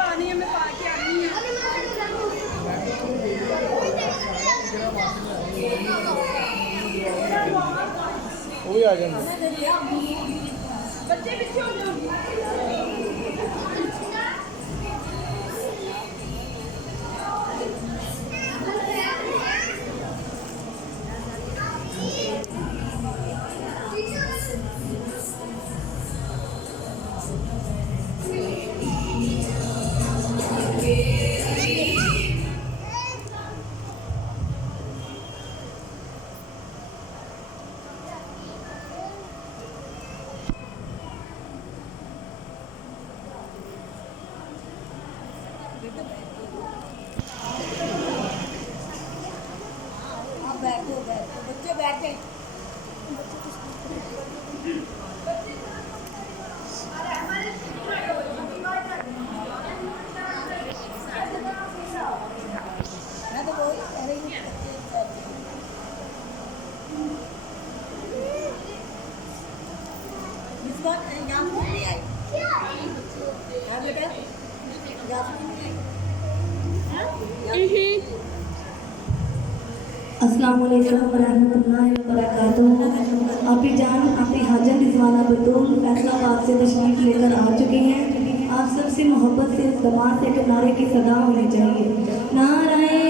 पानी में पा के आनी है। वो भी आ जाएंगे। बच्चे पीछे हो जाओ। बैठो बैठो बच्चे बैठे। मैं तो बोल रही हूँ इस बार यहाँ नहीं आई क्या बेटा अस्सलाम वालेकुम वरहमतुल्लाहि वबरकातुहू। आपी जान आपी हाजन रिजवाना बतूल फैसलाबाद से तशरीफ लेकर आ चुकी हैं। आप सबसे मोहब्बत से इस दमाद से एक नारे की सदा होनी चाहिए। नाराए